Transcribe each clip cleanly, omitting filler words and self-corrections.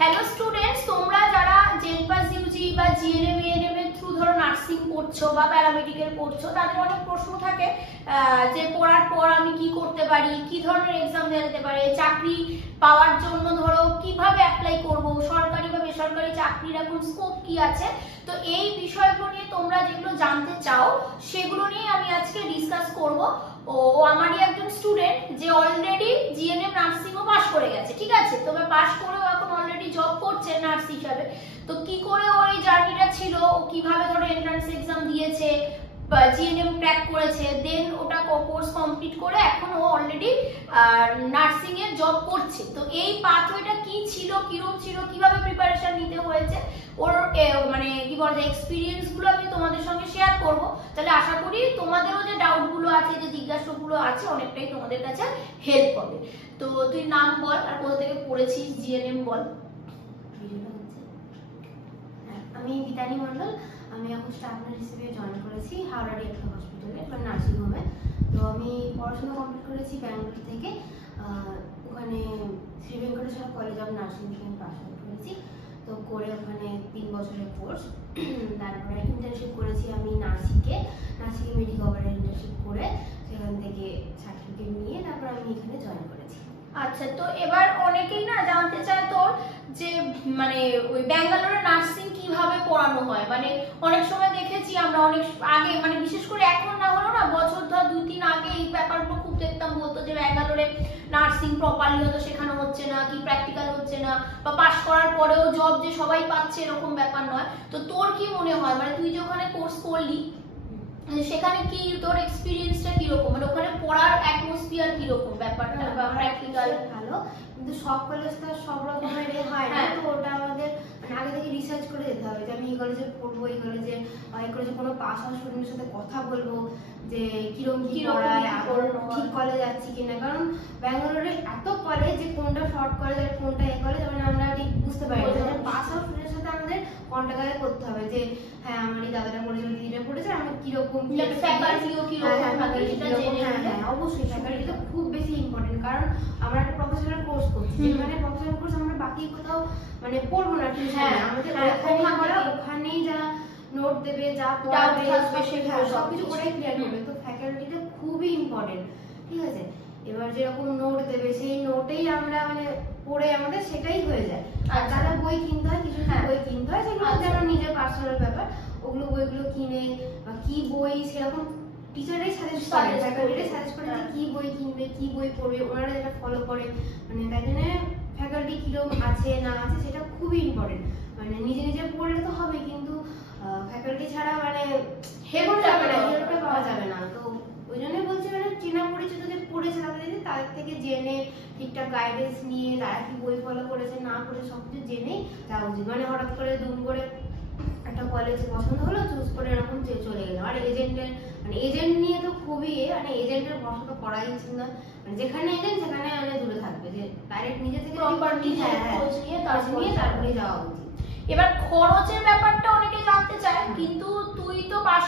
Hello students, তোমরা যারা জেনপাস Yuji বা জিএনএম এএনএম এর থ্রু ধরো নার্সিং পড়ছো বা প্যারামেডিক্যাল পড়ছো, তাদের অনেক প্রশ্ন থাকে যে পড়ার পর আমি কি করতে পারি, কি ধরনের এক্সাম দেওয়া যেতে পারে, চাকরি পাওয়ার জন্য ধরো কিভাবে অ্যাপ্লাই করব, সরকারি বা বেসরকারি চাকরির এখন স্কোপ কি আছে। তো এই বিষয়গুলো নিয়ে তোমরা যেগুলো জানতে চাও সেগুলো নিয়ে আমি আজকে ডিসকাস করব। ও আমারই একজন স্টুডেন্ট যে অলরেডি জিএনএম নার্সিং ও পাস করে গেছে, ঠিক আছে, তবে পাস করেও এখন অলরেডি জব করছে নার্স হিসাবে। তো কি করে ওর এই জার্নিটা ছিল, ও কিভাবে ধরো এন্ট্রান্স এক্সাম দিয়েছে, জিএনএম ক্র্যাক করেছে, দেন ওটা কোর্স কমপ্লিট করে এখন ও অলরেডি নার্সিং এর জব করছে। তো এই পাথওয়েটা কি ছিল, কিরকম ছিল, কিভাবে প্রিপারেশন নিতে হয়েছে, ওর মানে কি বলে এক্সপিরিয়েন্স গুলো আমি তোমাদের সঙ্গে শেয়ার করব। তাহলে আশা করি তোমাদেরও যে ডাউট গুলো আছে, যে জিজ্ঞাসাগুলো আছে, অনেকটাই তোমাদের কাছে হেল্প হবে। তো তুই নাম বল আর কোথা থেকে পড়েছিস, জিএনএম বল। আমি বিতানি মন্ডল, আমি এখন স্টাফ নার্স হিসেবে জয়েন করেছি হাওড়ার একটা হসপিটালে, একটা নার্সিং হোমে। তো আমি পড়াশোনা কমপ্লিট করেছি ব্যাঙ্গালোর থেকে, ওখানে Shri Venkateswara college of nursing থেকে আমি পাস আউট করেছি। তো করে ওখানে 3 বছরের কোর্স, তারপরে ইন্টার্নশিপ করেছি আমি নাসিকে মেডিকভারের ইন্টার্নশিপ করে সেখান থেকে সার্টিফিকেট নিয়ে তারপর আমি এখানে জয়েন করেছি। আচ্ছা, তো এবার অনেকেই না জানতে চায় তোর যে মানে ওই ব্যাঙ্গালোরে নার্সিং কিভাবে পড়ানো হয়। মানে অনেক সময় দেখেছি আমরা, অনেক আগে মানে বিশেষ করে এখন না হলো না, বছর ধর 2-3 আগে এই ব্যাপারগুলো খুব দেখতাম, বলতো যে ব্যাঙ্গালোরে নার্সিং প্রপারলি হয়তো শেখানো হচ্ছে না, কি প্র্যাকটিক্যাল হচ্ছে না, বা পাস করার পরেও জব যে সবাই পাচ্ছে এরকম ব্যাপার নয়। তো তোর কি মনে হয়, মানে তুই যে ওখানে কোর্স করলি সেখানে কি তোর এক্সপেরিয়েন্সটা কিরকম, মানে ওখানে পড়ার অ্যাটমসফিয়ার কিরকম, ব্যাপারটা বা প্র্যাকটিক্যাল? ভালো, কিন্তু সব কলেজ তো সব রকমের হয় না, তো ওটা আমাদের মানে আগে থেকে রিসার্চ করে যেতে হবে যে আমি এই কলেজে পড়বো, এই কলেজে কোনো পাস আউট স্টুডেন্টের সাথে কথা বলবো যে কিরকম কি পড়ায়, ঠিক কলেজ যাচ্ছি কিনা। কারণ ব্যাঙ্গালোরে এত কলেজ যে কোনটা শর্ট কলেজ আর কোনটা এই কলেজ মানে আমরা ঠিক বুঝতে পারি না। পাস আউট স্টুডেন্টের সাথে আমাদের কন্টাক্ট করতে হবে যে হ্যাঁ আমার এই দাদাটা পড়েছে, দিদিটা পড়েছে, আমি কিরকম ফ্যাকাল্টিও অবশ্যই ফ্যাকাল্টি তো খুব বেশি ইম্পর্টেন্ট। কারণ আমরা একটা প্রফেশনাল কোর্স করছি, যেখানে প্রফেশনাল কোর্স আমরা বাকি কোথাও মানে পড়বো না, আমাদের ওখানেই যা নোট দেবে, যা পড়াবে, সবকিছু ওরাই ক্লিয়ার করবে। তো ফ্যাকাল্টিটা খুবই ইম্পর্টেন্ট, ঠিক আছে। এবার যেরকম নোট দেবে সেই নোটেই আমরা মানে পড়ে আমাদের সেটাই হয়ে যায়। আর যারা বই কিনতে হয়, কিছু বই কিনতে হয়, সেগুলো যেন নিজের পার্সোনাল ব্যাপার, ওগুলো বইগুলো কিনে বা কি বই সেরকম টিচাররাই সাজেস্ট করে, ফ্যাকাল্টিরাই সাজেস্ট করে যে কি বই কিনবে, কি বই পড়বে, ওনারা যেটা ফলো করে। মানে তাই জন্য ফ্যাকাল্টি কিরকম আছে না আছে সেটা খুবই ইম্পর্টেন্ট। মানে নিজে নিজে পড়লে তো হবে, কিন্তু ফ্যাকাল্টি ছাড়া মানে হেল্পটা পাওয়া যাবে না। তো ওই জন্যই বলছি মানে চেনা পরিচিত যে পড়েছে তাদের থেকে জেনে ঠিকঠাক গাইডেন্স নিয়ে তারা কি বই ফলো করেছে না করেছে সবকিছু জেনেই যাওয়া উচিত। মানে হঠাৎ করে দুম করে একটা কলেজ পছন্দ হলো, চুজ করে এরকম চলে গেল। আর এজেন্টের মানে এজেন্ট নিয়ে তো খুবই মানে এজেন্টের ভরসা তো করাই উচিত না। মানে যেখানে এজেন্ট সেখানে মানে দূরে থাকবে, যে ডাইরেক্ট নিজে থেকে প্রপারলি খোঁজ নিয়ে তারপরে যাওয়া উচিত। এবার খরচের ব্যাপারটা অনেকে জানতে চায়, কিন্তু তুই তো পাস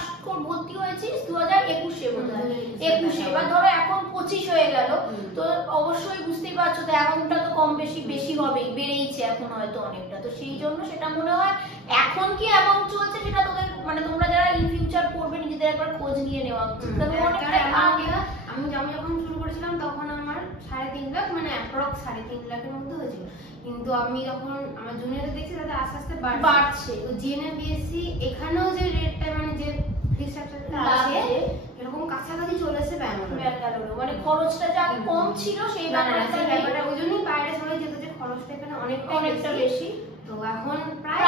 ভর্তি হয়েছিস 2021-এ বোধহয়, 21-এ, এবার ধরো এখন 25 হয়ে গেল, তো অবশ্যই বুঝতেই পারছো তো অ্যামাউন্টটা তো কম বেশি হবেই, বেড়েইছে এখন হয়তো অনেকটা। তো সেই জন্য সেটা মনে হয় এখন কি অ্যামাউন্ট চলছে সেটা তোদের মানে তোমরা যারা ইন ফিউচার পড়বে নিজেদের একবার খোঁজ নিয়ে নেওয়া উচিত। তবে অনেকটা আমি যখন শুরু করেছিলাম তখন আমার 3.5 লাখ মানে অ্যাপ্রক্স 3.5 লাখের মধ্যে হয়েছিল, কিন্তু আমি যখন আমার জুনিয়রদের দেখছি তাদের আস্তে আস্তে বাড়ছে। তো জিএনএম বিএসসি এখানেও যে রেটটা মানে যে ফি স্ট্রাকচারটা আছে এরকম কাছাকাছি চলে এসেছে ব্যাঙ্গালোরে। মানে খরচটা যা কম ছিল সেই ব্যাপারটা ওই জন্যই বাইরে সবাই যেত যে খরচটা এখানে অনেকটা বেশি। তো এখন প্রায়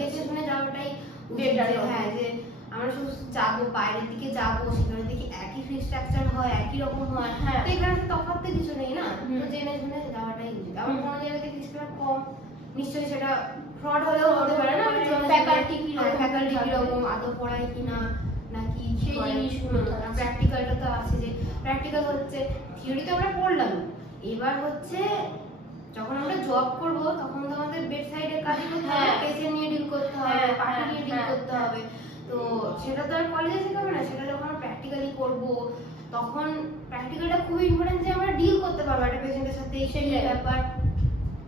দেখে শুনে যাওয়াটাই বেটার। হ্যাঁ, যে আমরা শুধু যাবো বাইরের দিকে যাবো, সেখানে দেখি একই ফি স্ট্রাকচার হয়, একই রকম হয়, তো এখানে তো তফাৎ কিছু নেই না। তো জেনে শুনে যাওয়াটাই উচিত। আবার কোনো জায়গায় দেখি ফি কম, নিশ্চয়ই সেটা ফ্রড হলেও হতে পারে না, ফ্যাকাল্টি কিরকম আদৌ পড়ায় কিনা নাকি সেই জিনিসগুলো। প্র্যাকটিক্যালটা তো আছে, যে প্র্যাকটিক্যাল হচ্ছে থিওরি তো আমরা পড়লাম, এবার হচ্ছে যখন আমরা জব করবো তখন তো আমাদের বেড সাইডের কাজ করতে হবে, পেশেন্ট নিয়ে ডিল করতে হবে, পার্টি নিয়ে ডিল করতে হবে। তো সেটা তো আর কলেজে শেখাবে না, সেটা যখন প্র্যাকটিক্যালি করবো তখন প্র্যাকটিক্যালটা খুবই ইম্পর্টেন্ট, যে আমরা ডিল করতে পারবো একটা পেশেন্টের সাথে, সেই ব্যাপার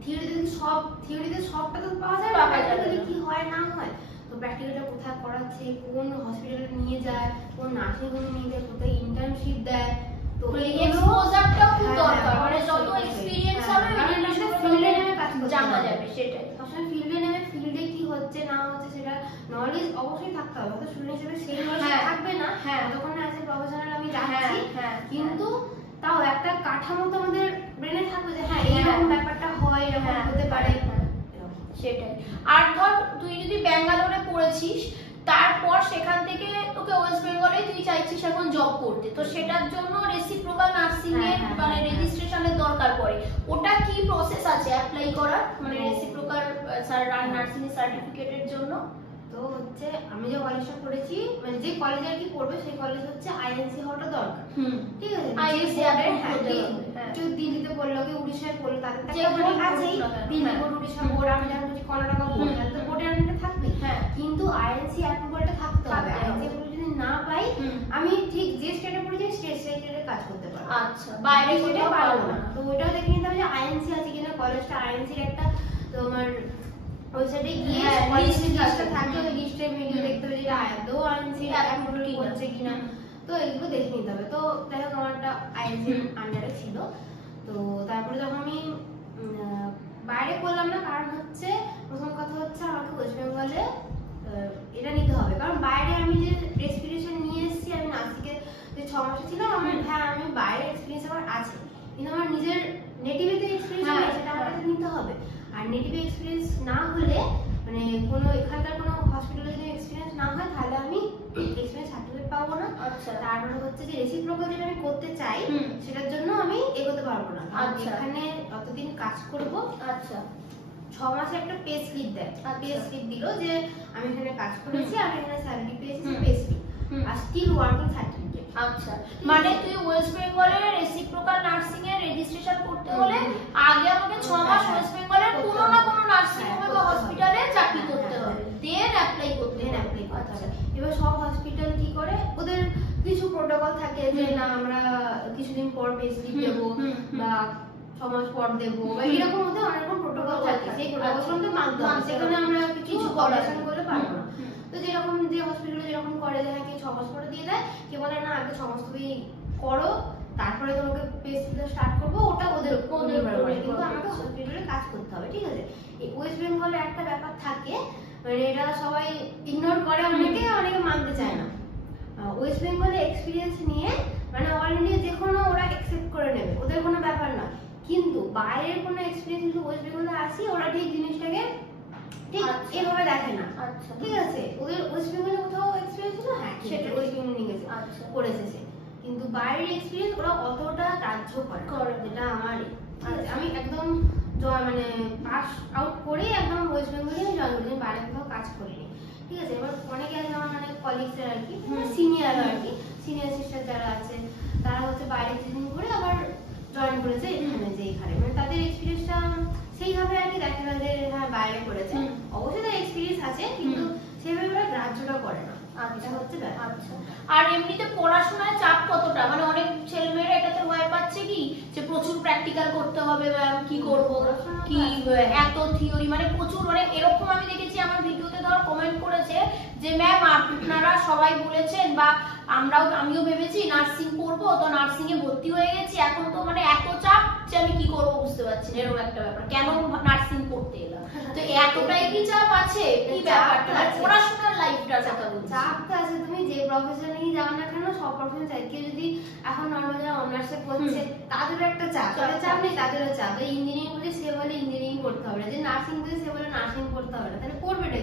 থিওরিতে সবটা তো পাওয়া যায় না, প্র্যাকটিক্যালি কি হয় না হয়, তো প্র্যাকটিক্যালটা কোথায় করাচ্ছে, কোন হসপিটালে নিয়ে যায়, কোন নার্সিং হোমে নিয়ে যায়, কোথায় ইন্টার্নশিপ দেয়, তো এক্সপোজারটা খুব দরকার, মানে যত এক্সপেরিয়েন্স হবে ফিল্ডে নেমে কাজ করতে জানা যাবে। সেটাই, সবসময় ফিল্ডে নেমে ফিল্ডে কি হচ্ছে না হচ্ছে সেটা নলেজ অবশ্যই থাকতে হবে। হয়তো স্টুডেন্ট হিসেবে সেই নলেজ থাকবে না, ততক্ষণ অ্যাজ এ প্রফেশনাল আমি যাচ্ছি, কিন্তু তাও একটা কাঠামো তো আমাদের ব্রেনে থাকবে যে হ্যাঁ এইরকম ব্যাপারটা হয়, এরকম হতে পারে। সেটাই। আর ধর তুই যদি ব্যাঙ্গালোরে পড়েছিস, তারপর সেখান থেকে তোকে ওয়েস্ট বেঙ্গলে তুই চাইছিস এখন জব করতে, তো সেটার জন্য রেসিপ্রোকাল নার্সিং এর মানে রেজিস্ট্রেশনের দরকার পড়ে। ওটা কি প্রসেস আছে অ্যাপ্লাই করার, মানে রেসিপ্রোকাল নার্সিং সার্টিফিকেটের জন্য? তো হচ্ছে আমি যে কলেজটা পড়েছি, মানে যে কলেজে আর কি পড়বে সেই কলেজ হচ্ছে আইএনসি হওয়াটা দরকার। ঠিক আছে, আইএনসি কেউ দিল্লিতে পড়লো, কেউ উড়িষ্যায় পড়লো, তাদের তো বোর্ড আছেই, দিল্লি বোর্ড, উড়িষ্যা বোর্ড, আমি যখন বলছি কর্ণাটকা বোর্ড, তাহলে তো বোর্ডের আন্ডারে থাকবে, কিন্তু আইএনসি অ্যাপ্রুভালটা থাকতে হবে। আইএনসি অ্যাপ্রুভাল যদি না পাই, আমি ঠিক যে স্টেটে পড়েছি সেই স্টেটে কাজ করতে পারবো। আচ্ছা, বাইরে স্টেটে পারবো না। তো ওইটাও দেখে নিতে হবে যে আইএনসি আছে কিনা, কলেজটা আইএনসির একটা তোমার ওয়েবসাইটে গিয়ে লিস্টটা থাকে, ওই লিস্টে ভিডিও দেখতে হবে যে আদৌ আইএনসি অ্যাপ্রুভাল করছে কিনা, তো এগুলো দেখে নিতে হবে। তো যাই হোক আমারটা আইএনসি আন্ডারে ছিল। তো তারপরে যখন আমি বাইরে করলাম না, কারণ হচ্ছে প্রথম কথা হচ্ছে আমাকে ওয়েস্ট বেঙ্গলে এটা নিতে হবে, কারণ বাইরে আমি যে এক্সপিরিয়েন্স নিয়ে এসেছি, আমি নাসিকে যে 6 মাসে ছিলাম, আমার হ্যাঁ আমি বাইরের এক্সপিরিয়েন্স আমার আছে, কিন্তু আমার নিজের নেটিভে যে এক্সপিরিয়েন্স আছে সেটা আমার কাছে নিতে হবে। আর নেটিভ এক্সপিরিয়েন্স না হলে, মানে কোনো এখানকার কোনো হসপিটালে যদি এক্সপিরিয়েন্স না হয়, তাহলে আমি এক্সপিরিয়েন্স সার্টিফিকেট পাবো না। তারপরে হচ্ছে যে রেসিপ্রোকাল যেটা আমি করতে চাই, সেটার জন্য আমি এগোতে পারবো না। এখানে যতদিন কাজ করব, 6 মাসে একটা পে স্লিপ দেয়, পে স্লিপ দিল যে আমি এখানে কাজ করেছি, আমি এখানে স্যালারি পেয়েছি, পে স্লিপ আর স্টিল ওয়ার্কিং সার্টিফিকেট। আচ্ছা, মানে তুই ওয়েস্ট বেঙ্গলের রেসিপ্রোকাল নার্সিং এর রেজিস্ট্রেশন করতে হলে আগে আমাকে 6 মাস ওয়েস্ট বেঙ্গলের কোনো না কোনো নার্সিং হোমে বা হসপিটালে চাকরি করতে হবে, দেন অ্যাপ্লাই করতে হবে। আচ্ছা, এবার সব হসপিটাল কি করে, ওদের কিছু প্রোটোকল থাকে যে না আমরা কিছুদিন পর পে স্লিপ দেবো বা 6 মাস পর দেবো, বা এরকম ওদের অনেক রকম প্রোটোকল থাকে, সেই প্রোটোকলগুলো মানতে হবে, সেখানে আমরা কিছু করাশন করে পারবো না। তো যেরকম যে হসপিটালে যেরকম করে যে নাকি 6 মাস পরে দিয়ে দেয়, কে বলে না আগে 6 মাস তুমি করো তারপরে তোমাকে পে স্লিপটা স্টার্ট করবো, ওটা ওদের নির্ভর করে, কিন্তু আমাকে হসপিটালে কাজ করতে হবে। ঠিক আছে, এই ওয়েস্ট বেঙ্গলে একটা ব্যাপার থাকে, মানে এটা সবাই ইগনোর করে, অনেকে মানতে চায় না। ওয়েস্ট বেঙ্গলে এক্সপিরিয়েন্স নিয়ে মানে অল ইন্ডিয়া যে কোনো ওরা অ্যাকসেপ্ট করে নেবে, ওদের কোনো ব্যাপার না, কিন্তু বাইরের কোনো এক্সপিরিয়েন্স যদি ওয়েস্ট বেঙ্গলে আসি, ওরা ঠিক জিনিসটাকে ঠিক এভাবে দেখে না। ঠিক আছে, ওদের ওয়েস্ট বেঙ্গলে কোথাও এক্সপিরিয়েন্স ছিল, হ্যাঁ সেটা ওয়েস্ট বেঙ্গলে নিয়ে গেছে, করেছে সে, কিন্তু বাইরের এক্সপিরিয়েন্স ওরা অতটা গ্রাহ্য করে, যেটা আমার আমি একদম মানে পাস আউট করে একদম ওয়েস্ট বেঙ্গলে জয়েন করি, বাইরে কোথাও কাজ করিনি। ঠিক আছে, এবার অনেকে আছে আমার মানে কলিগসরা আর কি, সিনিয়র আর কি, সিনিয়র সিস্টার যারা আছে, তারা হচ্ছে বাইরে ট্রেনিং করে আবার জয়েন করেছে এখানে, যে এখানে মানে তাদের এক্সপিরিয়েন্সটা সেইভাবে আর কি দেখে না যে হ্যাঁ বাইরে করেছে, অবশ্যই তার এক্সপিরিয়েন্স আছে, কিন্তু সেভাবে ওরা গ্রাহ্যটা করে না। আচ্ছা হচ্ছে ব্যাপার। আচ্ছা, আর এমনিতে পড়াশোনায় চাপ কতটা, মানে অনেক ছেলেমেয়েরা এটাতে ভয় পাচ্ছে কি যে প্রচুর প্র্যাকটিক্যাল করতে হবে, ম্যাম কি করব, কি এত থিওরি, মানে প্রচুর, মানে এরকম আমি দেখেছি আমার ভিডিওতে ধর কমেন্ট করেছে যে ম্যাম আপনারা সবাই বলেছেন বা আমিও ভেবেছি নার্সিং পড়বো, তো নার্সিং এ ভর্তি হয়ে গেছি, এখন তো মানে এত চাপ যে আমি কি করবো বুঝতে পারছি না, এরকম একটা ব্যাপার, কেন নার্সিং পড়তে এলাম, তো এতটাই কি চাপ আছে, কি ব্যাপারটা পড়াশোনার লাইফটার কথা বলছি। চাপ তো আছে, তুমি যে প্রফেশনেই যাও না কেন, সব প্রফেশন চাই, কেউ যদি এখন নর্মাল যারা অনার্সে করছে তাদেরও একটা চাপ, তাদের চাপ নেই, তাদেরও চাপ, ইঞ্জিনিয়ারিং বলে সে বলে ইঞ্জিনিয়ারিং করতে হবে না, যে নার্সিং বলে সে বলে নার্সিং করতে হবে না, তাহলে পড়বেটাই,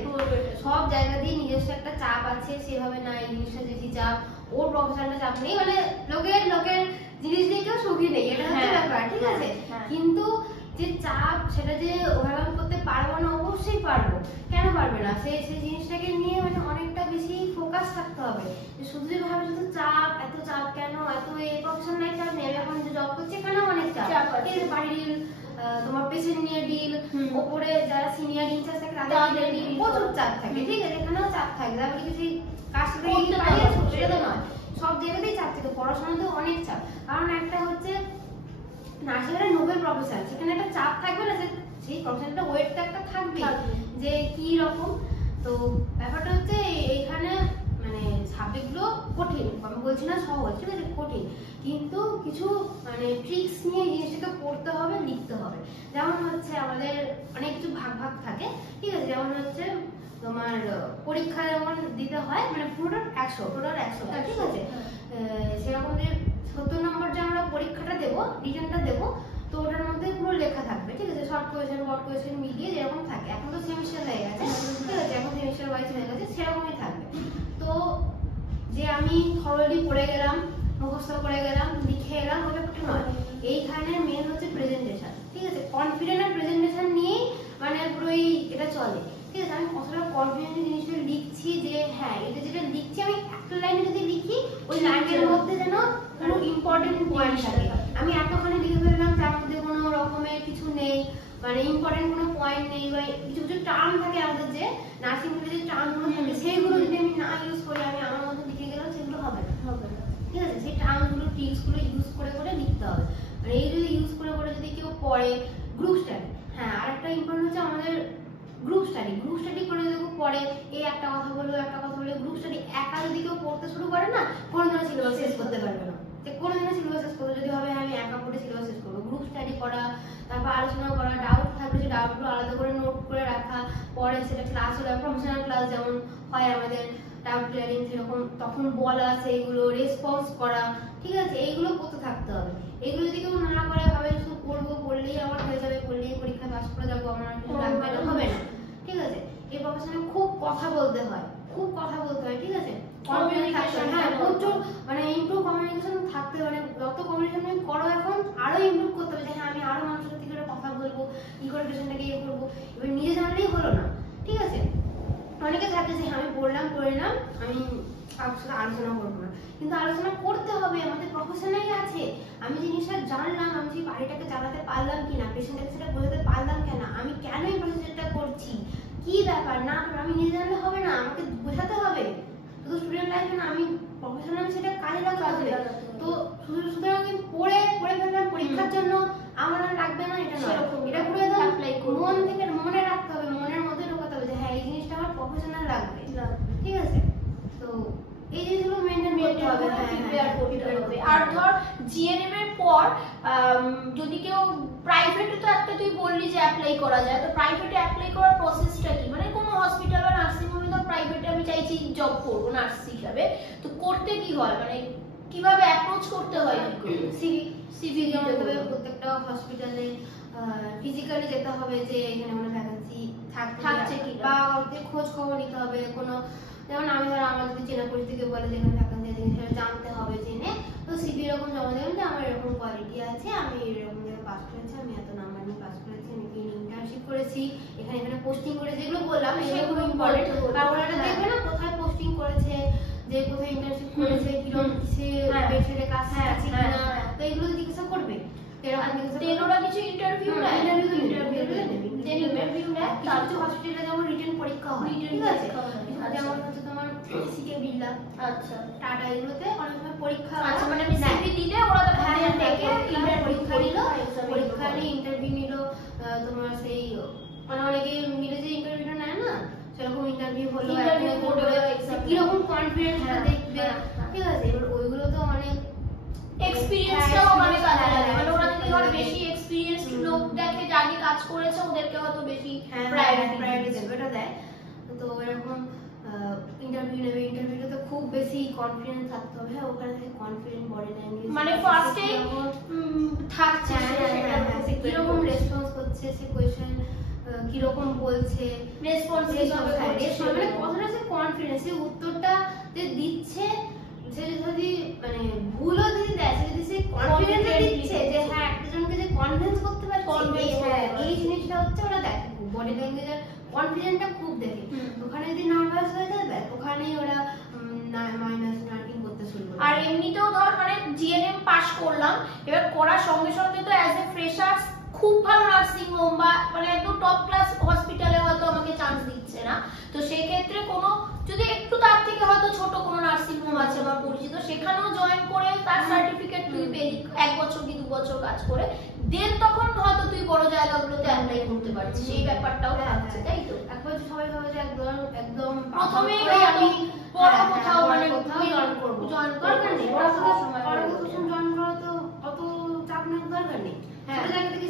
সব জায়গা দিয়ে নিজস্ব একটা চাপ আছে, সেভাবে না এই জিনিসটা বেশি চাপ, ওর প্রফেশনটা চাপ নেই, মানে লোকের জিনিস দিয়ে কেউ সুখী নেই, এটা হচ্ছে ব্যাপার। ঠিক আছে, কিন্তু যে চাপ সেটা যে ওভারকাম করতে পারবো না, অবশ্যই পারবো, কেন পারবে না, সেই জিনিসটাকে নিয়ে মানে অনেকটা বেশি ফোকাস থাকতে হবে, শুধু যে ভাবে শুধু চাপ, এত চাপ কেন, এত এই প্রফেশন নাই চাপ নেই, এখন যে জব করছি এখানেও অনেক চাপ, ঠিক আছে, বাড়ির তোমার পেশেন্ট নিয়ে ডিল, ওপরে যারা সিনিয়র ইনচার্জ থাকে তাদের ডিল, প্রচুর চাপ থাকে। ঠিক আছে, এখানেও চাপ থাকে, তারপরে কিছু কাজটা সেটা তো নয়, সব জায়গাতেই চাপ থাকে, পড়াশোনাতেও অনেক চাপ, কারণ একটা হচ্ছে নার্সিং একটা নোবেল প্রফেশন, সেখানে একটা চাপ থাকবে না যে সেই প্রফেশনটা ওয়েটটা একটা থাকবে যে কি রকম। তো ব্যাপারটা হচ্ছে এইখানে মানে সাবজেক্টগুলো কঠিন, আমি বলছি না সহজ, ঠিক আছে কঠিন, কিন্তু কিছু মানে ট্রিক্স নিয়ে এই জিনিসটাকে পড়তে হবে, লিখতে হবে। যেমন হচ্ছে আমাদের অনেক কিছু ভাগ ভাগ থাকে, ঠিক আছে, যেমন হচ্ছে তোমার পরীক্ষা যেমন দিতে হয় মানে পুরোটা 100 ঠিক আছে, সেরকম যে 70 নম্বর যে আমরা পরীক্ষাটা দেবো, রিটেনটা দেবো, তো ওটার মধ্যে পুরো লেখা থাকবে, ঠিক আছে, শর্ট কোয়েশ্চেন বড় কোয়েশ্চেন মিলিয়ে যেরকম থাকে। এখন তো সেমিস্টার হয়ে গেছে, ঠিক আছে, এখন সেমিস্টার ওয়াইজ হয়ে গেছে, সেরকমই থাকবে। তো যে আমি থরলি পড়ে গেলাম, মুখস্থ করে গেলাম, লিখে এলাম, ওটা একটু নয়। এইখানে মেন হচ্ছে প্রেজেন্টেশন, ঠিক আছে, কনফিডেন্ট আর প্রেজেন্টেশন নিয়েই মানে পুরোই এটা চলে, ঠিক আছে। আমি কতটা কনফিডেন্টলি জিনিসটা লিখছি যে হ্যাঁ এটা যেটা লিখছি আমি একটা লাইনে যদি লিখি ওই লাইনের মধ্যে যেন কোনো ইম্পর্টেন্ট পয়েন্ট থাকে। আমি এতখানি লিখে ফেললাম তার মধ্যে কোনো রকমের কিছু নেই, মানে ইম্পর্টেন্ট কোনো পয়েন্ট নেই, বা কিছু কিছু টার্ম থাকে আমাদের যে নার্সিং যে টার্মগুলো থাকে সেইগুলো যদি আমি না ইউজ করি, আমি আমার মধ্যে লিখে গেলাম, সেগুলো হবে না, ঠিক আছে। সেই টার্মগুলো ট্রিক্সগুলো ইউজ করে করে লিখতে হবে। মানে এই যদি ইউজ করে করে যদি কেউ পড়ে, গ্রুপ স্টাডি, হ্যাঁ আরেকটা ইম্পর্টেন্ট হচ্ছে আমাদের গ্রুপ স্টাডি করে যদি কেউ পড়ে, এই একটা কথা বলবো একটা কথা বলে, গ্রুপ স্টাডি একা যদি কেউ পড়তে শুরু করে না, কোনোদিনও সিলেবাস শেষ করতে পারবে না। যে কোনোদিনও সিলেবাস শেষ করতে যদি হবে আমি একা পড়ে সিলেবাস শেষ করবো, গ্রুপ স্টাডি করা, তারপর আলোচনা করা, ডাউট থাকলে যে ডাউটগুলো আলাদা করে নোট করে রাখা, পরে সেটা ক্লাস হলে প্রফেশনাল ক্লাস যেমন হয় আমাদের ডাউট ক্লিয়ারিং, সেরকম তখন বলা, সেইগুলো রেসপন্স করা, ঠিক আছে, এইগুলো করতে থাকতে হবে। এইগুলো যদি কেউ না করে ভাবে শুধু পড়বো, পড়লেই আমার হয়ে যাবে, পড়লেই পরীক্ষা পাস করে যাবো, আমার কিছু লাগবে না, হবে না, ঠিক আছে। এই প্রফেশনে খুব কথা বলতে হয়, ঠিক আছে, কমিউনিকেশন, হ্যাঁ প্রচুর মানে ইমপ্রুভ কমিউনিকেশন থাকতে, মানে যত কমিউনিকেশন করো এখন আরো ইমপ্রুভ করতে হবে যে হ্যাঁ আমি আরো মানুষের সাথে করে কথা বলবো, কি করে পেশেন্টটাকে ইয়ে করবো। এবার নিজে জানলেই হলো না, ঠিক আছে। অনেকে থাকে যে আমি পড়লাম আমি কারোর সাথে আলোচনা করবো না, কিন্তু আলোচনা করতে হবে, আমাদের প্রফেশনেই আছে। আমি জিনিসটা জানলাম, আমি সেই বাড়িটাকে চালাতে পারলাম কিনা, পেশেন্টকে সেটা বোঝাতে পারলাম কেন, আমি কেন এই প্রসেসটা করছি, কি ব্যাপার, না আমি নিজে জানলে হবে না, আমাকে বোঝাতে হবে। শুধু স্টুডেন্ট লাইফে না, আমি প্রফেশনাল সেটা কাজে লাগাতে হবে। তো সুতরাং আমি পড়ে ফেললাম পরীক্ষার জন্য, আমার আর লাগবে না, এটা নয়, এটা পুরো একদম মন থেকে মনে রাখতে হবে, মনের মধ্যে ঢোকাতে হবে যে হ্যাঁ এই জিনিসটা আমার প্রফেশনাল লাগবে, ঠিক আছে। তো এই জিনিসগুলো মেইনটেইন করতে হবে, প্রিপেয়ার করতে হবে। আর ধর জিএনএম এর পর যদি কেউ প্রাইভেটে, তো একটা তুই বললি যে অ্যাপ্লাই করা যায়, তো প্রাইভেটে অ্যাপ্লাই করার প্রসেসটা কি, মানে কোনো হসপিটাল বা নার্সিং হোমে তো প্রাইভেটে আমি চাইছি জব করব নার্স হিসাবে, তো করতে কি হয়, মানে কিভাবে অ্যাপ্রোচ করতে হয়? সিভি জমা দেবে প্রত্যেকটা হসপিটালে, ফিজিক্যালি যেতে হবে যে এখানে কোনো ভ্যাকেন্সি থাকছে কি, বা ওদের খোঁজ খবর নিতে হবে। কোনো যেমন আমি ধর আমার যদি চেনা পরিচিতি বলে যে এখানে ভ্যাকেন্সি আছে, সেটা জানতে হবে, জেনে তো সিভি এরকম জমা দেবেন যে আমার এরকম কোয়ালিটি আছে, আমি এরকম জায়গায় পাস করেছি, আমি এত নাম্বার নিয়ে পাস করেছি, আমি ইন্টার্নশিপ করেছি, এখানে পোস্টিং করে, যেগুলো বললাম সেগুলো ইম্পর্টেন্ট। কারণ এটা দেখবে না কোথায় পোস্টিং করেছে, যে কোথায় ইন্টার্নশিপ করেছে, কিরকম সে ওয়েবসাইটে কাজ আছে কিনা, তো এগুলো জিজ্ঞাসা করবে। তেরোটা কিছু ইন্টারভিউ নেয়, কিছু হসপিটালে যেমন রিটেন পরীক্ষা হয়, ঠিক আছে, যেমন হচ্ছে তোমার সিকে বিড়লা, আচ্ছা টাটা, এগুলোতে অনেক সময় পরীক্ষা, আচ্ছা মানে সিভি দিলে ওরা তো পরীক্ষা নিয়ে ইন্টারভিউ নিল, তোমার সেই মানে অনেকে মিলে যে ইন্টারভিউটা নেয় না, সেরকম ইন্টারভিউ হলো, কিরকম কনফিডেন্সটা দেখবে, ঠিক আছে। এবার ওইগুলো তো অনেক এক্সপেরিয়েন্সটাও মানে কাজে লাগে, মানে ওরা যদি ধর বেশি এক্সপেরিয়েন্সড লোক দেখে যাকে কাজ করেছে ওদেরকে হয়তো বেশি প্রায়োরিটি দেবে, এটা দেয়। তো এরকম ইন্টারভিউ নেবে, ইন্টারভিউতে খুব বেশি কনফিডেন্স থাকতে হবে, হ্যাঁ ওখানে থেকে কনফিডেন্ট বডি ল্যাঙ্গুয়েজ, মানে ফার্স্টে থাকছে কিরকম রেসপন্স করছে, সে কোয়েশ্চেন কিরকম বলছে, রেসপন্স মানে কথাটা সে কনফিডেন্স, সে উত্তরটা যে দিচ্ছে, সে যদি মানে ভুলও যদি দেয়, যদি সে কনফিডেন্স দিচ্ছে যে হ্যাঁ একজনকে যে কনভিন্স করতে পারছে, এই জিনিসটা হচ্ছে ওরা দেখে, বডি ল্যাঙ্গুয়েজের কনফিডেন্সটা খুব দেখে। ওখানে যদি নার্ভাস হয়ে যায় ওখানেই ওরা মাইনাস মার্কিং করতে শুরু করে। আর এমনিতেও ধর মানে জিএনএম পাস করলাম, এবার করার সঙ্গে সঙ্গে তো অ্যাজ এ ফ্রেশার্স খুব ভালো নার্সিং হোম বা মানে একদম টপ ক্লাস হসপিটালে হয়তো আমাকে চান্স দিচ্ছে না, তো সেই ক্ষেত্রে কোনো যদি একটু তার থেকে হয়তো ছোট কোনো নার্সিং হোম আছে বা পরিচিত, সেখানেও জয়েন করে তার সার্টিফিকেট তুই পেলি 1 বছর কি 2 বছর কাজ করে দেন তখন হয়তো তুই বড় জায়গাগুলোতে অ্যাপ্লাই করতে পারছিস, সেই ব্যাপারটাও থাকছে, তাই তো? একবার সবাই ভাবে যে একদম একদম প্রথমেই আমি বড় কোথাও মানে কোথাও জয়েন করবো, জয়েন দরকার নেই, জয়েন করা তো অত চাপ নেওয়ার দরকার নেই। হ্যাঁ, ছোট জায়গা থেকে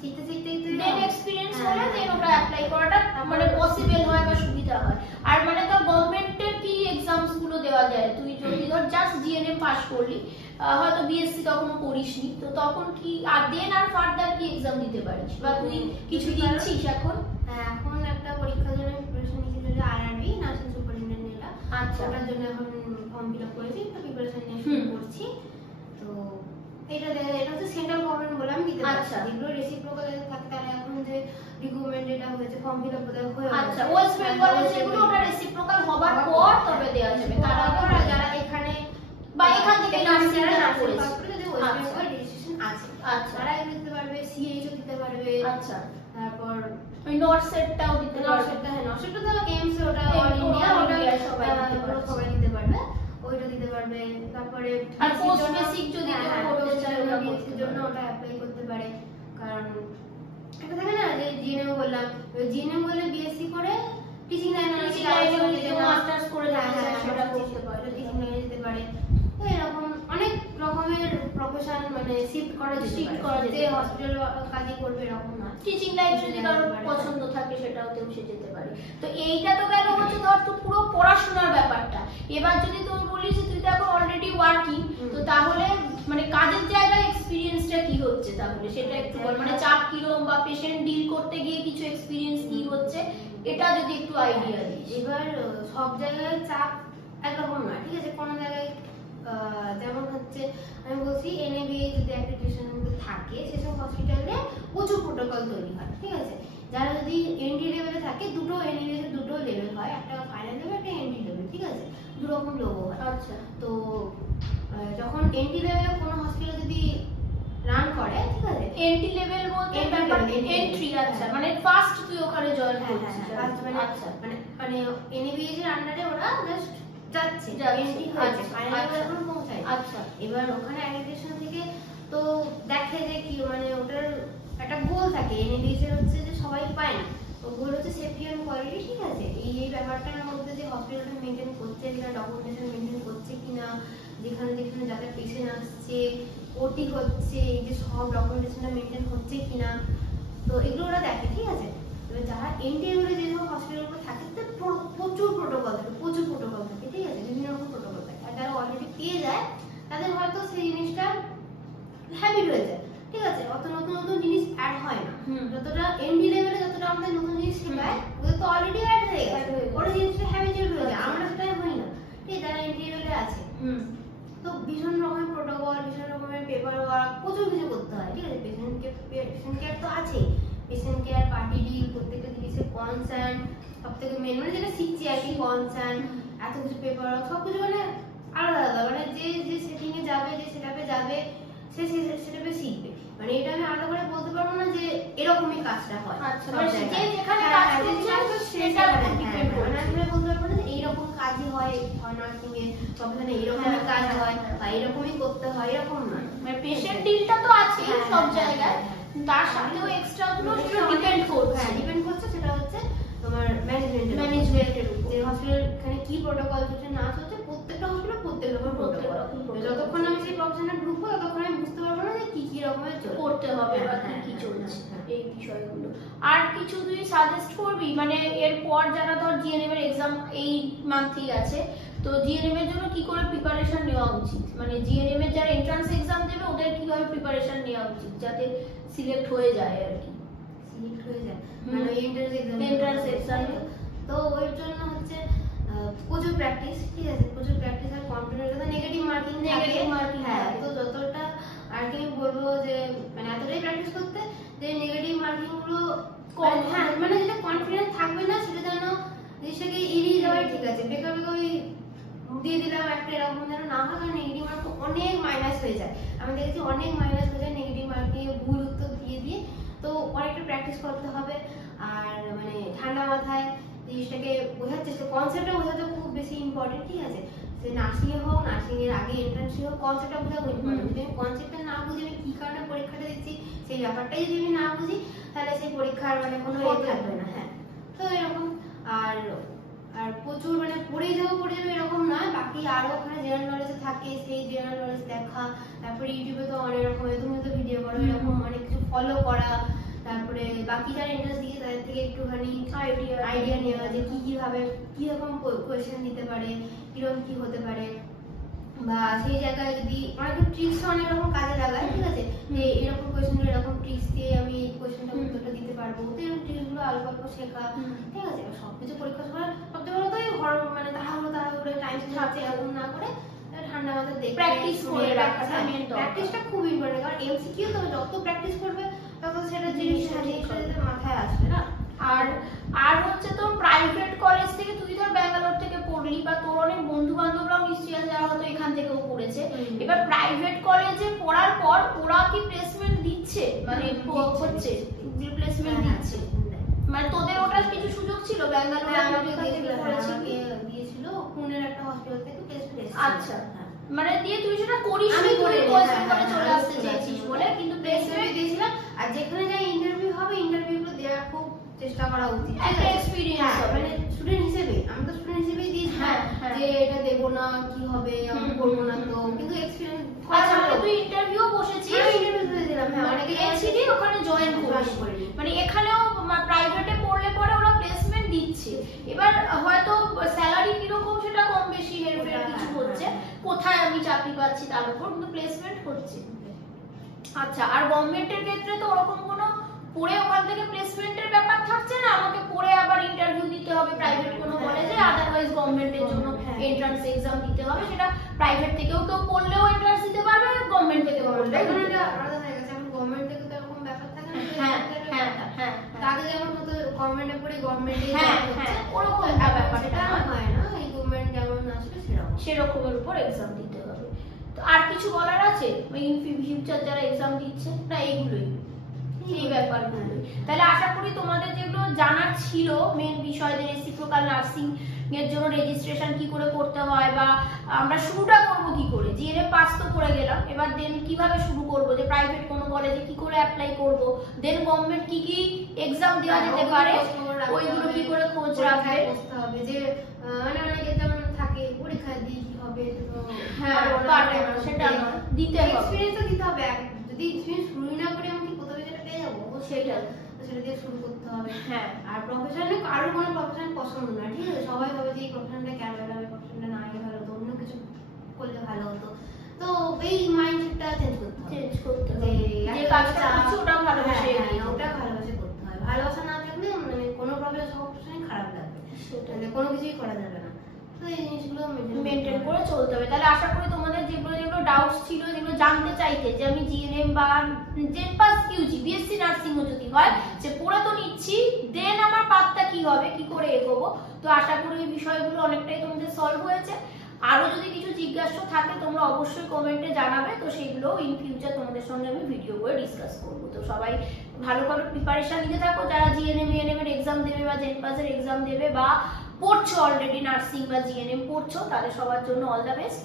শিখতে শিখতে দেন এক্সপেরিয়েন্স হলে দেন ওটা অ্যাপ্লাই করাটা মানে পসিবল হয় বা সুবিধা হয়। আর মানে তো গভর্নমেন্টের কি এক্সামস গুলো দেওয়া যায়, তুই যদি ধর জাস্ট জিএনএম পাস করলি, হয়তো বিএসসি তখনও করিসনি, তো তখন কি আর দেন আর ফার্দার কি এক্সাম দিতে পারিস বা তুই কিছু দিচ্ছিস এখন? হ্যাঁ, এখন একটা পরীক্ষার জন্য প্রিপারেশন নিচ্ছি, যেটা আরআরবি, নার্সিং সুপারিনটেন্ডেন্ট। আচ্ছা, ওটার জন্য এখন ফর্ম ফিল আপ করেছি, তো প্রিপারেশন নিয়ে শুরু করছি। তো এটা হচ্ছে সেন্ট্রাল গভর্নমেন্ট বলে আমি দিতে পারছি। যেগুলো রেসিপ্রোকাল থাকে তারা এখন যে রিক্রুটমেন্ট এটা হয়েছে, ফর্ম ফিল আপ বোধহয় হয়ে গেছে। আচ্ছা, ওয়েস্ট বেঙ্গলে যেগুলো ওটা রেসিপ্রোকাল হবার পর তবে দেওয়া যাবে। তারপর যারা এখানে বা এখান থেকে নার্সিং যারা করেছে, যদি ওয়েস্ট বেঙ্গল রেজিস্ট্রেশন আছে, আচ্ছা, তারা এগুলো দিতে পারবে, সিএইচও দিতে পারবে। আচ্ছা, তারপর ওই নর্থ সেটটাও দিতে পারবে। নর্থ সেটটা তো এইমস, ওটা অল ইন্ডিয়া, ওটা সবাই দিতে পারবে, ওইটা দিতে পারবে। তারপরে আর পোস্ট বেসিক যদি কেউ করতে চায় ওটা করতে জন্য ওটা অ্যাপ্লাই করতে পারে। কারণ এটা থাকে না যে জিএনএম বললাম, জিএনএম বলে বিএসসি করে টিচিং লাইনে মাস্টার্স করে সেটা করতে পারে, টিচিং লাইনে যেতে পারে। তো এরকম অনেক রকমের প্রফেশন মানে শিফট করা যেতে হসপিটাল কাজই করবে এরকম না, টিচিং লাইনে যদি কারোর পছন্দ থাকে সেটাতেও সে যেতে পারে। তো এইটা তো গেল হচ্ছে ধর তো পুরো পড়াশোনার ব্যাপারটা। এবার যদি তুই বলিস তুই তো এখন অলরেডি ওয়ার্কিং, তো তাহলে মানে কাজের জায়গায় এক্সপেরিয়েন্সটা কি হচ্ছে তাহলে সেটা একটু বল, মানে চাপ কিরকম বা পেশেন্ট ডিল করতে গিয়ে কিছু এক্সপেরিয়েন্স কি হচ্ছে এটা যদি একটু আইডিয়া দিস। এবার সব জায়গায় চাপ একরকম না, ঠিক আছে? কোনো জায়গায় যেমন হচ্ছে আমি বলছি এনএবিএ যদি অ্যাপ্লিকেশন থাকে সেসব হসপিটালে প্রচুর প্রোটোকল তৈরি হয়, ঠিক আছে? যারা যদি এনডি লেভেলে থাকে, দুটো এনএবিএ এর দুটো লেভেল হয়, একটা ফাইনাল লেভেল, একটা এনডি লেভেল, ঠিক আছে? দু রকম লোগো হয়। আচ্ছা, তো যখন এনডি লেভেলে কোনো হসপিটাল যদি রান করে, ঠিক আছে? এন্ট্রি লেভেল বলতে এন্ট্রি, আচ্ছা, মানে ফার্স্ট তুই ওখানে জয়েন করছিস। আচ্ছা, মানে এনএবিএ এর আন্ডারে ওরা জাস্ট যাচ্ছে, এন্ট্রি হয়েছে, ফাইনাল লেভেল এখন পৌঁছায়। আচ্ছা, এবার ওখানে অ্যাগ্রিগেশন থেকে তো দেখে যে কি মানে ওটার একটা গোল থাকে, এনএবিএস এর হচ্ছে যে সবাই পায় না, তো গোল হচ্ছে সেফটি এন্ড কোয়ালিটি, ঠিক আছে? এই ব্যাপারটার মধ্যে যে হসপিটালটা মেইনটেইন করছে কিনা, ডকুমেন্টেশন মেইনটেইন করছে কিনা, যেখানে যেখানে যাদের পেশেন্ট আসছে, ওটি হচ্ছে, এই যে সব ডকুমেন্টেশনটা মেইনটেইন হচ্ছে কিনা, তো এগুলো ওরা দেখে, ঠিক আছে? তবে যারা এনটিএমএল যে সব হসপিটালগুলো থাকে তাতে প্রচুর প্রোটোকল থাকে, ঠিক আছে? বিভিন্ন রকম প্রোটোকল থাকে। আর যারা অলরেডি পেয়ে যায় তাদের হয়তো সেই জিনিসটা হ্যাবিট হয়ে যায়, ঠিক আছে? অত নতুন নতুন জিনিস অ্যাড হয় না। যতটা এনডি লেভেলে যতটা আমাদের নতুন জিনিস শেখায়, ওদের তো অলরেডি অ্যাড হয়ে গেছে, ওরা জিনিসটা হ্যাবিচুয়াল হয়ে যায়, আমরা সেটা হই না, ঠিক? যারা এনডি লেভেলে আছে, তো ভীষণ রকমের প্রোটোকল, ভীষণ রকমের পেপার ওয়ার্ক, প্রচুর কিছু করতে হয়, ঠিক আছে? পেশেন্ট কেয়ার তো আছেই, পেশেন্ট কেয়ার, পার্টি ডিল, প্রত্যেকটা জিনিসের কনসার্ন, সব থেকে মেন মানে যেটা শিখছি আর কি, কনসার্ন, এত কিছু পেপার ওয়ার্ক, সব কিছু মানে আলাদা আলাদা, মানে যে যে সেটিং এ যাবে, যে সেটআপে যাবে, সে সেটাপে শিখবে। মানে এটা আমি আলাদা করে বলতে পারবো না যে এরকমই কাজটা হয়। আচ্ছা, মানে যে যেখানে কাজ করছে সেটার উপর ডিপেন্ড করে, মানে আমি বলতে পারবো না যে এইরকম কাজই হয় নার্সিং এ, প্রফেশনে এইরকমই কাজ হয় বা এরকমই করতে হয়, এরকম না। মানে পেশেন্ট ডিলটা তো আছেই সব জায়গায়, তার সাথেও এক্সট্রা গুলো সেটা ডিপেন্ড করছে, সেটা হচ্ছে তোমার ম্যানেজমেন্টের উপর, যে হসপিটাল এখানে কি প্রোটোকল চলছে না চলছে, প্রত্যেকটা হসপিটাল প্রত্যেক রকমের প্রোটোকল। যতক্ষণ আমি সেই প্রফেশনে ঢুকবো ততক্ষণ আমি বুঝতে পারবো না যে কি কি রকমের করতে হবে বা কি কি চলছে এই বিষয়গুলো। আর কিছু তুই সাজেস্ট করবি মানে এরপর যারা ধর জিএনএম এর এক্সাম এই মান্থেই আছে, তো জিএনএম এর জন্য কি করে প্রিপারেশন নেওয়া উচিত, মানে জিএনএম এর যারা এন্ট্রান্স এক্সাম দেবে ওদের কিভাবে প্রিপারেশন নেওয়া উচিত যাতে সিলেক্ট হয়ে যায় আর কি? সিলেক্ট হয়ে যায় মানে এন্ট্রান্স এক্সাম, তো ওই জন্য হচ্ছে প্রচুর প্র্যাকটিস, ঠিক আছে? প্রচুর প্র্যাকটিস আর কনফিডেন্স, নেগেটিভ মার্কিং থাকে, হ্যাঁ, তো যতটা আর কি বলবো যে মানে এতটাই প্র্যাকটিস করতে যে নেগেটিভ মার্কিং গুলো কম, হ্যাঁ, মানে যেটা কনফিডেন্স থাকবে না সেটা যেন জিনিসটাকে এড়িয়ে যাওয়াই, ঠিক আছে? বেকার বেকার ওই দিয়ে দিলাম একটা, এরকম যেন না হয়, কারণ নেগেটিভ মার্ক অনেক মাইনাস হয়ে যায়। আমি দেখেছি অনেক মাইনাস হয়ে যায় নেগেটিভ মার্কিং এ ভুল উত্তর দিয়ে দিয়ে, তো অনেকটা প্র্যাকটিস করতে হবে। আর মানে ঠান্ডা মাথায় জিনিসটাকে বোঝার চেষ্টা, কনসেপ্টটা বোঝাতে খুব বেশি ইম্পর্টেন্ট, ঠিক আছে? যে নার্সিং এ হোক, নার্সিং এর আগে এন্ট্রান্স হোক, কনসেপ্টটা বোঝা খুব ইম্পর্টেন্ট। যদি আমি কনসেপ্টটা না বুঝি আমি কি কারণে পরীক্ষাটা দিচ্ছি সেই ব্যাপারটাই যদি আমি না বুঝি তাহলে সেই পরীক্ষার মানে কোনো থাকবে না। হ্যাঁ, তো এরকম। আর আর প্রচুর মানে পড়ে যাবো এরকম নয়, বাকি আরো ওখানে জেনারেল নলেজে থাকে, সেই জেনারেল নলেজ দেখা, তারপরে ইউটিউবে তো অনেক রকম তুমি তো ভিডিও করো, এরকম অনেক কিছু ফলো করা, তারপরে বাকি যারা ইন্টারেস্ট দিয়ে তাদের থেকে একটুখানি আইডিয়া নেওয়া যে কিভাবে কিরকম কোয়েশ্চেন দিতে পারে, কিরকম কি হতে পারে, বা সেই জায়গায় যদি অনেক ট্রিক্স অনেক রকম কাজে লাগায়, ঠিক আছে, যে এরকম কোয়েশ্চেন এরকম ট্রিক্স দিয়ে আমি এই কোয়েশ্চেনটা উত্তরটা দিতে পারবো, তো এরকম ট্রিক্সগুলো অল্প অল্প শেখা, ঠিক আছে। সবকিছু পরীক্ষা সময় সবচেয়ে বড় তো এই মানে তাড়াহুড়ো টাইম সাথে এরকম না করে ঠান্ডা মাথায় দেখে প্র্যাকটিস করে রাখাটা মেন দরকার। প্র্যাকটিসটা খুব ইম্পর্টেন্ট, কারণ এমসিকিউ তো যত প্র্যাকটিস করবে তত সেটা জিনিসটা মাথায় আসবে না। আর হচ্ছে তো প্রাইভেট কলেজ থেকে তুই ধর ব্যাঙ্গালোর থেকে পড়লি, বা তোর অনেক বন্ধু বান্ধবরাও নিশ্চয়ই আছে যারা হয়তো এখান থেকেও পড়েছে, এবার প্রাইভেট কলেজে পড়ার পর ওরা কি প্লেসমেন্ট দিচ্ছে, মানে হচ্ছে প্লেসমেন্ট দিচ্ছে, মানে তোদের ওটা কিছু সুযোগ ছিল ব্যাঙ্গালোরে? আমাকে দিয়েছিল পুনের একটা হসপিটাল থেকে প্লেসমেন্ট। আচ্ছা, মানে দিয়ে তুই সেটা করিস, আমি করে চলে আসতে চেয়েছিস বলে, কিন্তু প্লেসমেন্ট দিয়েছিলাম। আর যেখানে যাই ইন্টারভিউ হবে, ইন্টারভিউগুলো দেওয়ার খুব চেষ্টা করা উচিত, একটা এক্সপেরিয়েন্স হবে, মানে স্টুডেন্ট হিসেবে। আমি তো স্টুডেন্ট হিসেবেই দিয়েছি যে এটা দেবো না, কি হবে আমি করবো না, তো কিন্তু এক্সপেরিয়েন্স। আচ্ছা, মানে তুই ইন্টারভিউ বসেছিস? ইন্টারভিউ দিয়েছিলাম, হ্যাঁ, অনেকে গেছিলি ওখানে জয়েন করিস, মানে এখানেও প্রাইভেটে পড়লে পরে ওরা প্লেসমেন্ট দিচ্ছে। এবার হয়তো স্যালারি কিরকম সেটা কম বেশি হেরফের কিছু হচ্ছে, কোথায় আমি চাকরি পাচ্ছি তার উপর, কিন্তু প্লেসমেন্ট হচ্ছে। আচ্ছা, আর গভর্নমেন্টের ক্ষেত্রে তো ওরকম কোনো পড়ে ওখান থেকে প্লেসমেন্টের ব্যাপার থাকছে না, আমাকে পড়ে আবার ইন্টারভিউ দিতে হবে প্রাইভেট কোনো কলেজে, আদারওয়াইজ গভর্নমেন্টের জন্য এন্ট্রান্স এক্সাম দিতে হবে। সেটা প্রাইভেট থেকেও তো পড়লেও এন্ট্রান্স দিতে পারবে, গভর্নমেন্ট থেকে পড়লেও। এখন এটা আলাদা হয়ে গেছে, এখন গভর্নমেন্ট থেকে তো এরকম ব্যাপার থাকে না। হ্যাঁ, আগে যেমন হতো গভর্নমেন্টে পড়ে গভর্নমেন্টে ওরকম ব্যাপারটা হয় না, এই গভর্নমেন্ট যেমন আসলে সেরকমের উপর এক্সাম দিতে হবে। তো আর কিছু বলার আছে ইন ফিউচার যারা এক্সাম দিচ্ছে? না, এইগুলোই, এই ব্যাপারগুলো। তাহলে আশা করি তোমাদের যেগুলো জানার ছিল মেন বিষয়, যে রেসিপ্রোকাল নার্সিং এর জন্য রেজিস্ট্রেশন কি করে করতে হয়, বা আমরা শুরুটা করব কি করে, জিএনএম পাস তো করে গেলাম, এবার দেন কিভাবে শুরু করব, যে প্রাইভেট কোনো কলেজে কি করে অ্যাপ্লাই করব, দেন গভর্নমেন্ট কি কি এক্সাম দেওয়া যেতে পারে ওইগুলো কি করে খোঁজ রাখবে, বুঝতে হবে যে মানে অনেকে যেমন থাকে পরীক্ষা দিয়ে কি হবে, হ্যাঁ সেটা দিতে হবে, এক্সপেরিয়েন্স দিতে হবে। যদি এক্সপেরিয়েন্স শুরু না করে আমি কি কোথাও যেটা পেয়ে যাবো, সেটা দিয়ে শুরু করতে হবে। হ্যাঁ, আর প্রফেশনাল কারো কোনো প্রফেশন পছন্দ না, ঠিক আছে, সবাই ভাবে যে এই প্রফেশনটা কেন এলাম, এই প্রফেশনটা না আগে ভালো হতো, অন্য কিছু করলে ভালো হতো। তো এই মাইন্ডসেটটা চেঞ্জ করতে হবে, যে কাজটা করছি ওটা ভালোবাসে, ওটা ভালোবাসে করতে হয়। ভালোবাসা না থাকলে মানে কোনো প্রফেশনই খারাপ লাগবে, সেটা কোনো কিছুই করা যাবে না। তো এই জিনিসগুলো মেনটেন করে চলতে হবে। তাহলে আশা করি তোমাদের যেগুলো ডাউটস ছিল, যেগুলো জানতে চাইতে, যে আমি জিএনএম বা জেনপাস কিউজি বিএসসি নার্সিংও যদি হয়, যে পড়ে তো নিচ্ছি, দেন আমার পাথটা কি হবে, কি করে এগোবো, তো আশা করি এই বিষয়গুলো অনেকটাই তোমাদের সলভ হয়েছে। আরো যদি কিছু জিজ্ঞাসা থাকে তোমরা অবশ্যই কমেন্টে জানাবে, তো সেগুলো ইন ফিউচার তোমাদের সঙ্গে আমি ভিডিও করে ডিসকাস করবো। তো সবাই ভালো করে প্রিপারেশন নিতে থাকো, যারা জিএনএম ইএনএম এর এক্সাম দেবে বা জেনপাসের এক্সাম দেবে, বা পড়ছো অলরেডি নার্সিং বা জিএনএম পড়ছো, তাদের সবার জন্য অল দ্য বেস্ট।